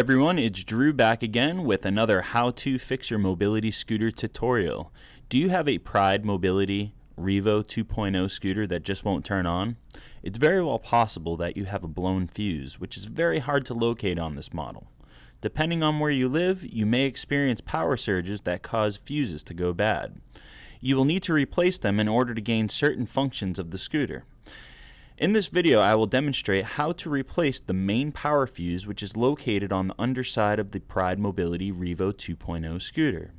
everyone, it's Drew back again with another how to fix your mobility scooter tutorial. Do you have a Pride Mobility Revo 2.0 scooter that just won't turn on? It's very well possible that you have a blown fuse, which is very hard to locate on this model. Depending on where you live, you may experience power surges that cause fuses to go bad. You will need to replace them in order to gain certain functions of the scooter. In this video, I will demonstrate how to replace the main power fuse, which is located on the underside of the Pride Mobility Revo 2.0 scooter.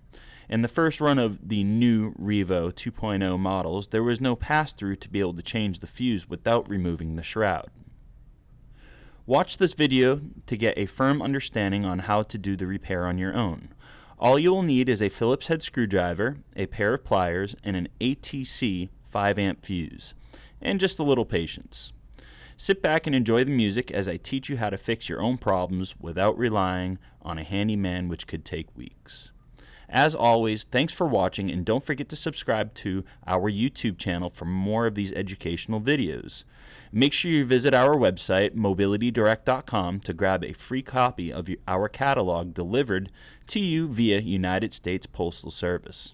In the first run of the new Revo 2.0 models, there was no pass-through to be able to change the fuse without removing the shroud. Watch this video to get a firm understanding on how to do the repair on your own. All you will need is a Phillips head screwdriver, a pair of pliers, and an ATC 5-amp fuse, and just a little patience. Sit back and enjoy the music as I teach you how to fix your own problems without relying on a handyman, which could take weeks. As always, thanks for watching, and don't forget to subscribe to our YouTube channel for more of these educational videos. Make sure you visit our website, mobilitydirect.com, to grab a free copy of our catalog delivered to you via United States Postal Service.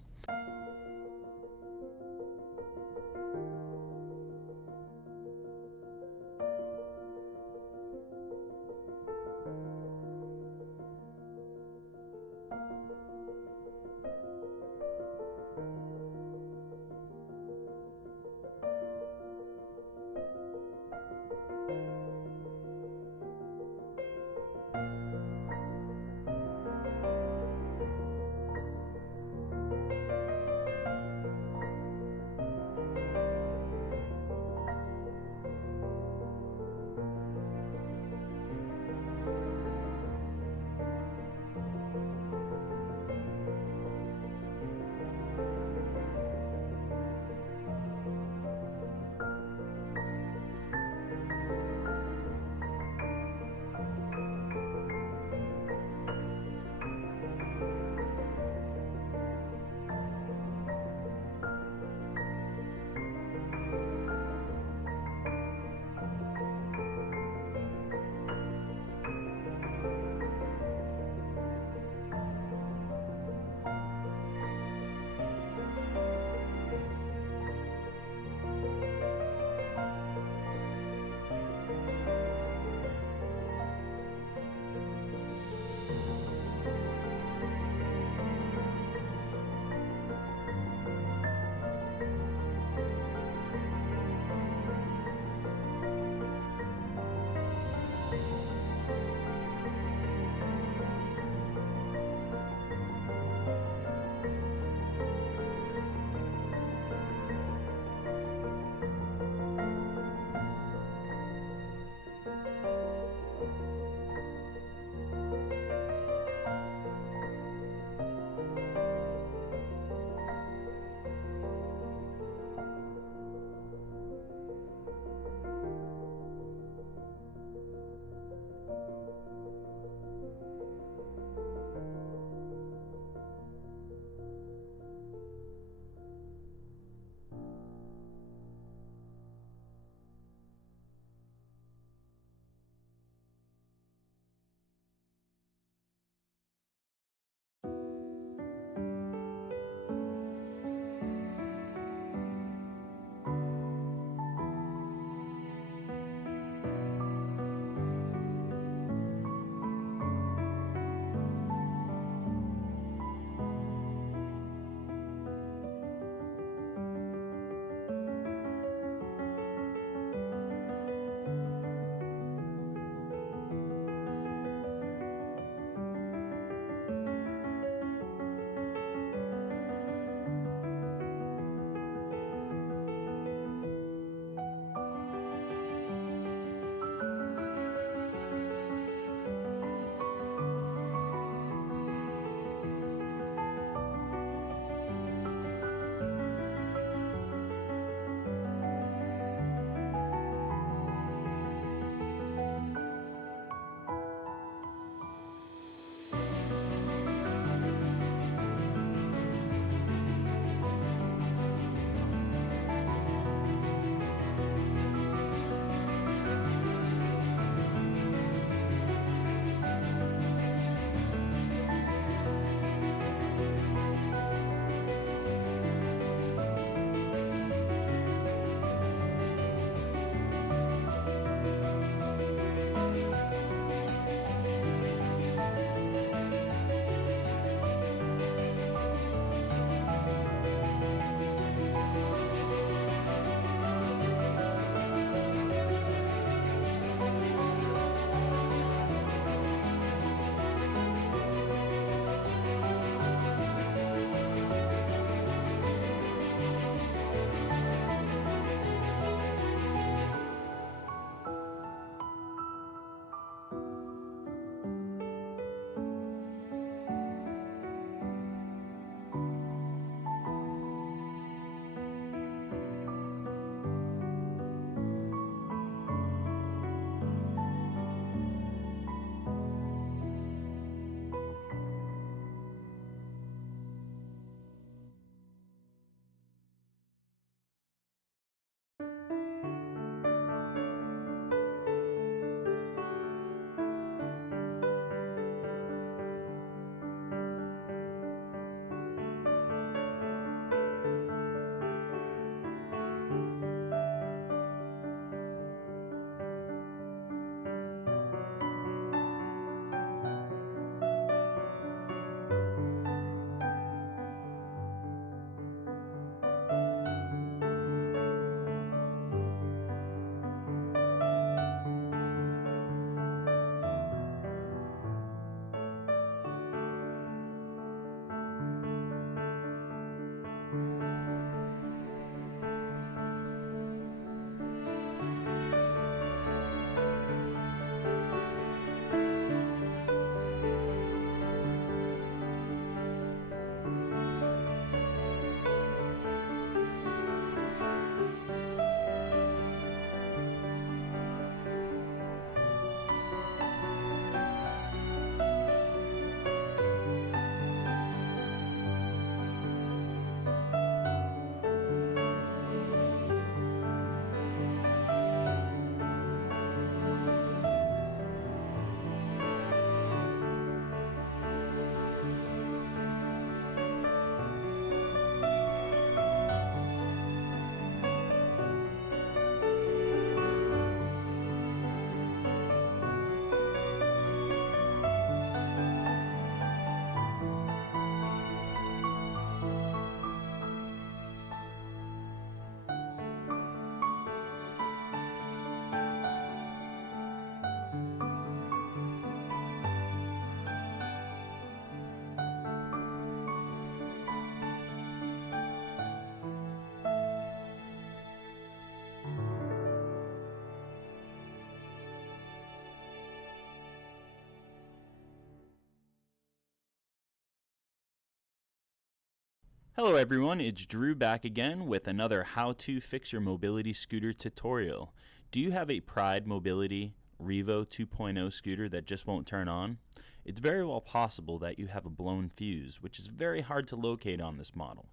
Hello everyone, it's Drew back again with another how to fix your mobility scooter tutorial. Do you have a Pride Mobility Revo 2.0 scooter that just won't turn on? It's very well possible that you have a blown fuse, which is very hard to locate on this model.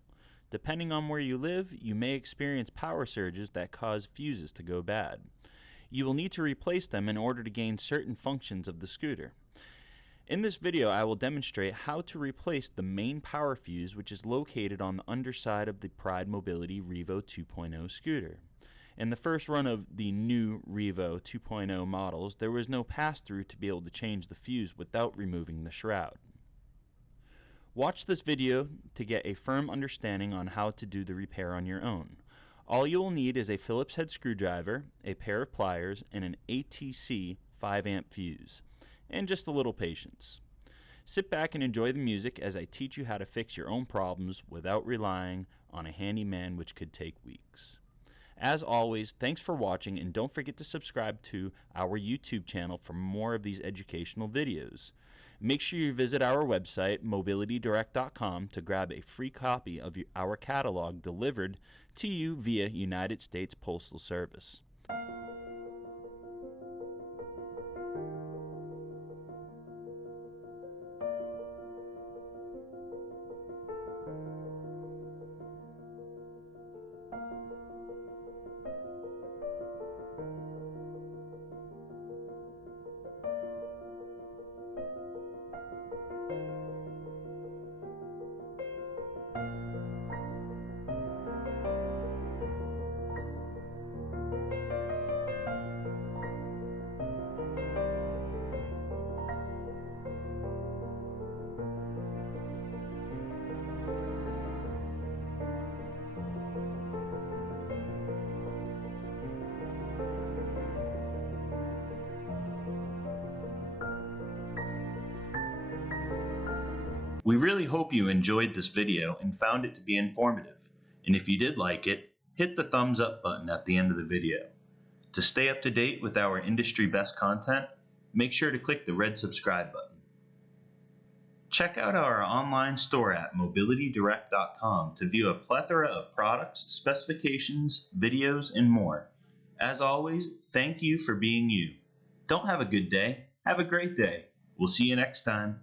Depending on where you live, you may experience power surges that cause fuses to go bad. You will need to replace them in order to gain certain functions of the scooter. In this video, I will demonstrate how to replace the main power fuse, which is located on the underside of the Pride Mobility Revo 2.0 scooter. In the first run of the new Revo 2.0 models, there was no pass-through to be able to change the fuse without removing the shroud. Watch this video to get a firm understanding on how to do the repair on your own. All you will need is a Phillips head screwdriver, a pair of pliers, and an ATC 5-amp fuse. And just a little patience. Sit back and enjoy the music as I teach you how to fix your own problems without relying on a handyman, which could take weeks. As always, thanks for watching, and don't forget to subscribe to our YouTube channel for more of these educational videos. Make sure you visit our website, mobilitydirect.com, to grab a free copy of our catalog delivered to you via United States Postal Service. We really hope you enjoyed this video and found it to be informative. And if you did like it, hit the thumbs up button at the end of the video. To stay up to date with our industry best content, make sure to click the red subscribe button. Check out our online store at mobilitydirect.com to view a plethora of products, specifications, videos, and more. As always, thank you for being you. Don't have a good day, have a great day. We'll see you next time.